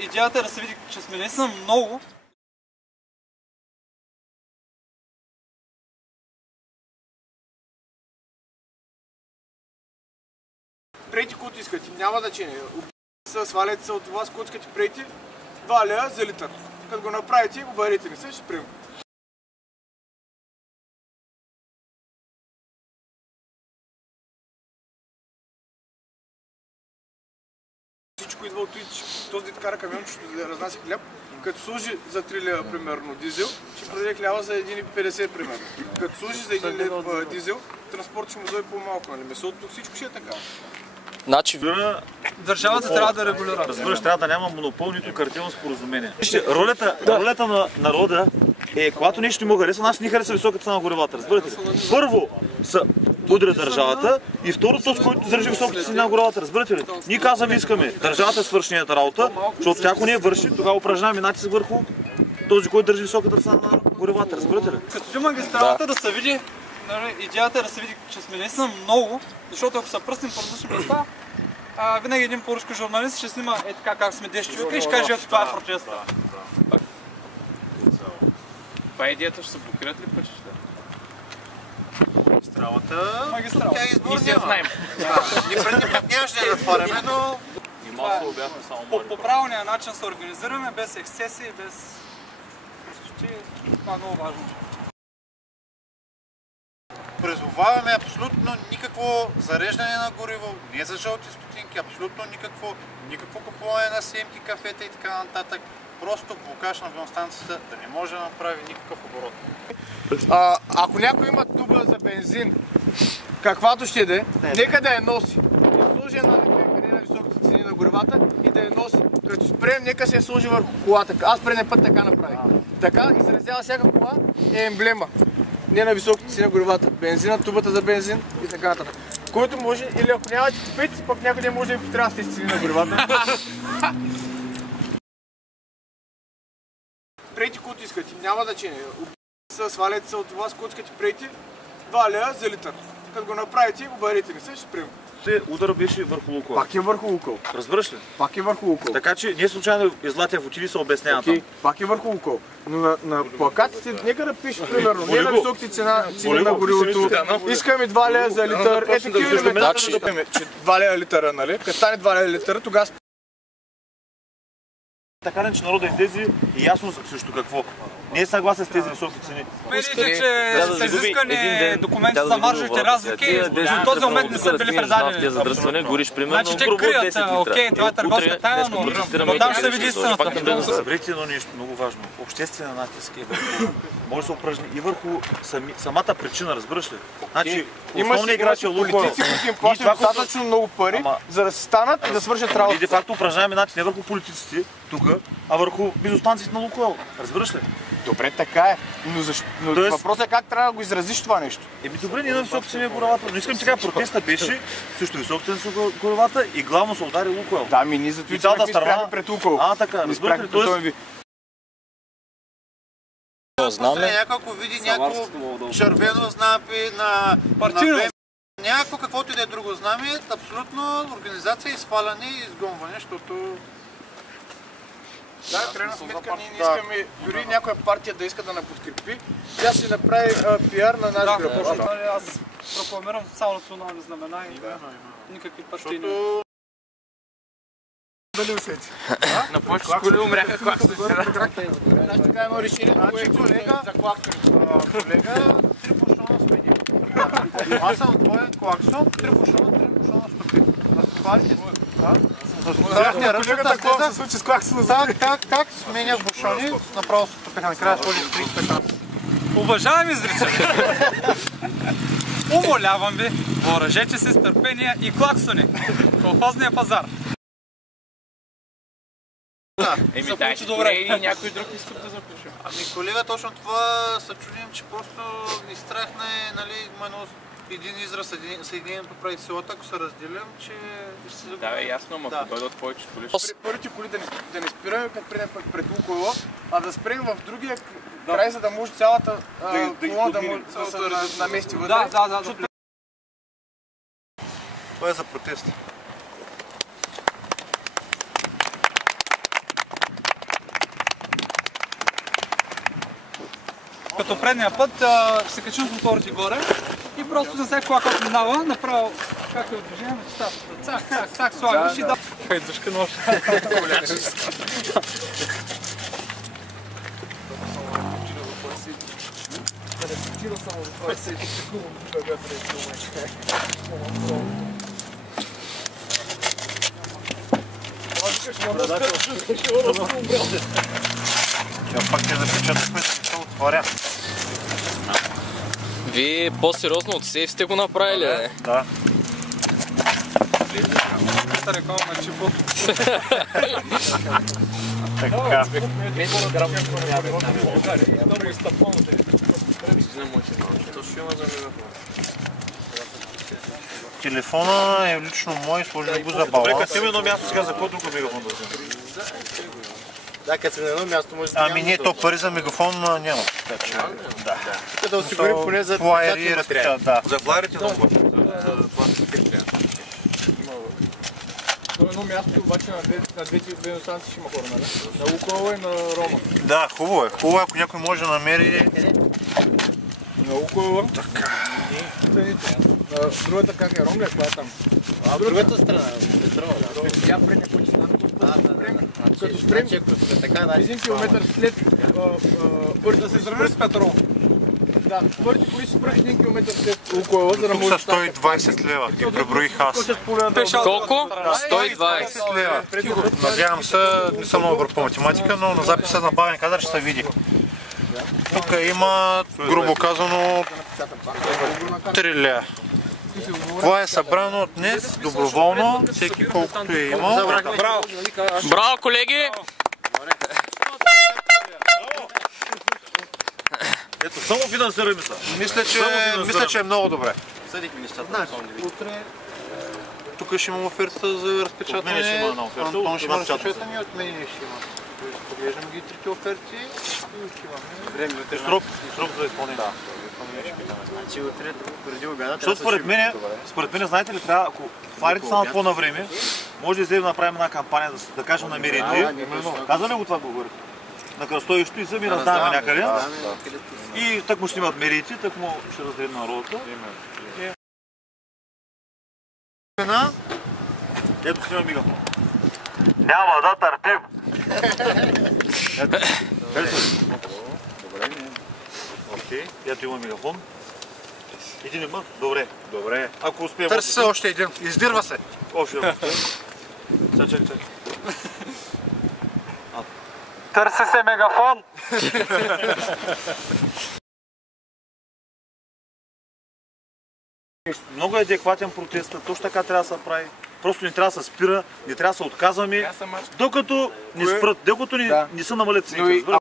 Идеята е да се види, че сме наистина много. Прейте, който искате, няма значение. Сваляте се от вас, който искате прейте, 2 лева за литър. Като го направите, го барите, не се, ще спрем. Всичко идва от този дед кара камиончето да разнася хляб, като служи за 3 лева примерно дизел, ще продаде хляба за 1,50 примерно. Като служи за 1 лев дизел, транспорт ще му дойде по-малко, нали? Месото, всичко ще е така. Значи, Държавата трябва да регулира. Разбираш, трябва да няма монопол, нито картелно споразумение. Вижте, ролята на народа е, когато нещо му харесва, нас ни хареса високата цена на горивата, разбирате ли? Първо удря държавата и второ този, който държи високата цена на горивата, разбирате ли? Ние казваме, искаме държавата свърши нейната работа, защото всяко не е върши, тогава упражняваме натиск върху този, който държи високата цена на горивата, разбирате ли? Като магистралата да се види, идеята е да се види, че сме наистина много, защото ако са пръстим по различни места, винаги един поръчка журналист ще снима е така как сме 10 човека и ще каже, ето това е протеста. това е идеята, ще се блокират ли пътища? Магистралата, тя избор Ние знаем. Ние предни път нямаше да затваряме, но... По правилния начин се организираме, без ексцесии, без простоти. Това е много важно. Призоваваме абсолютно никакво зареждане на гориво, не за жълти стотинки, абсолютно никакво купуване на семки, кафета и така нататък. Просто блокаж на бензиностанцията да не може да направи никакъв оборот. Ако някой има туба за бензин, каквато ще да е, нека да я носи. Да сложи една на високите цени на горивата и да я носи. Като спрем, нека се я сложи върху колата. Аз предния път така направих. Така изразява всяка кола е емблема. Не на високите цени на горивата. Бензина, тубата за бензин и така нататък. Който може, или ако нямате купете, пък някъде може да ви потрябва с тези цени на горивата. Прейте, който искате, няма значение. Сваляте се от вас, който искате прейте, 2 лева за литър. Като го направите, го барите, не се, ще спрем. Удар беше върху Лукойл. Пак е върху Лукойл. Разбираш ли? Пак е върху Лукойл. Така че ние случайно излатя в очи се обяснява там. Пак е върху Лукойл. Но на плакатите нека да пише примерно, не на високите цени на горивото. Искаме 2 лева за литър. Е такива елементарно да пиме, че 2 лева литъра, нали? Като стане 2 лева литъра, тогава... Така не, че народа излезе и ясно срещу какво. Не е съгласен с тези високи цени. Медиите, че са изискани документи за маржовите разлики, до този момент не са били предадени. гориш примерно. Значи те крият, окей, това е търговска тайна, но там се види истината. Разберете едно нещо много важно. Обществена натиск е върху, може да се упражни и върху самата причина, разбираш ли? Значи, основният играч е Лукойл. Политици, които им плащат достатъчно много пари, за да се станат и да свършат работа. И де факто упражняваме натиск не върху политиците тук, а върху бензиностанциите на Лукойл. Разбираш ли? Добре, така е, но въпросът е как трябва да го изразиш това нещо. Добре, ние на високо цени горивата, но искам сега протеста беше срещу високите цени на горивата и главно се удари Лукойл. Да, ние за това спряхме пред Лукойл. Така, разбирате ли? Някакво види някакво червено знаме на някакво каквото и да е друго знаме, абсолютно организация, изфаляне и изгонване, защото... Да, в крайна сметка ние не искаме дори някоя партия да иска да не подкрепи, тя си направи пиар на наш гръб. Аз прокламирам само национални знамена и никакви партийни. Дали усети? На повече коли умряха клаксите. Значи така едно решение, колега, за клаксони. Колега, 3 бушона смени. Аз съм двоен клаксон, 3 бушона, 3 бушона стопи. На стопарите. Колегата, какво се случи с клаксона? Как сменях бушони, направо се стопиха. Накрая сложих 315. Уважаеми зрители, умолявам ви, въоръжете се с търпение и клаксони. Колхозния пазар. Еми дайте добре и някой друг иска да запише. Ами колега, точно това се чудим, че просто ни страхне, нали, един израз, съединението прави силата, ако се разделим, че ще се загубим. Да, бе, ясно, ама ако дойдат повече коли. Първите коли да не спираме пред Лукойла, а да спрем в другия край, за да може цялата колона да се намести вътре. Да. Това е за протест. Като предния път ще се качим с моторите горе и просто за всяка кола, която минава, направо както е движение на чистачката. Цак, цак, цак, слагаш и да... Хайдушка нож. Тя пак я запечатахме, да се отваря. Вие по-сериозно от сейф сте го направили, бе? Да. Реклама на чипо. Така. Телефона е лично мой, сложи го за баланс. Добре, като има едно място сега, за какво друго мегафон да взема? Да, като сме на едно място, може да Ами не, то пари за мегафон няма. Така че, да. да осигурим поне за флайери и разпечат, да. За флайерите много бъде. на едно място, обаче на двете бензиностанции ще има хора, нали? На Лукойл и на Рома. Да, хубаво е. Хубаво е, ако някой може да намери... На Лукойл. Така. На другата как е? Ромля, коя е там? А другата страна, петрола. Я предня почина. Като спрем, 1 километър след първата се Здравей с петрол. Да, първите коли се спрах 1 километър след Лукойл, за да Тук може са 120 лева, ги преброих аз. Колко? 120 лева. Надявам се, не съм много добър по математика, но на записа на бавен кадър ще се види. Тук има, грубо казано, 3 лева. Това е събрано днес, доброволно, всеки колкото е имал. Браво! Браво, колеги! Ето, само финансираме са. Мисля, че е много добре. Съдихме нещата. Утре тук ще имам офертата за разпечатане. От мен ще има една оферта, Антон ще има от вас разпечатане и от мен ще има. Поглеждам ги трите оферти и отиваме. Срок за изпълнение. Значи утре, преди обяда, Защото според мен, знаете ли, трябва, ако флайерите станат по-навреме, може да излезем да направим една кампания, да кажем намерите. Казва ли го това говори? На кръстовището и ми раздаваме някъде. И так му ще имат мерите, так му ще разделим народата. Ето снимам мегафон. Няма да търпим! Ето има мегафон. Един има? Добре. Ако успеем... Търси се още един. Издирва се. Още един. Сега чакай. Търси се мегафон! Много е адекватен протест, точно така трябва да се прави. Просто не трябва да се спира, не трябва да се отказваме, докато не спрат, докато не се намалят цените.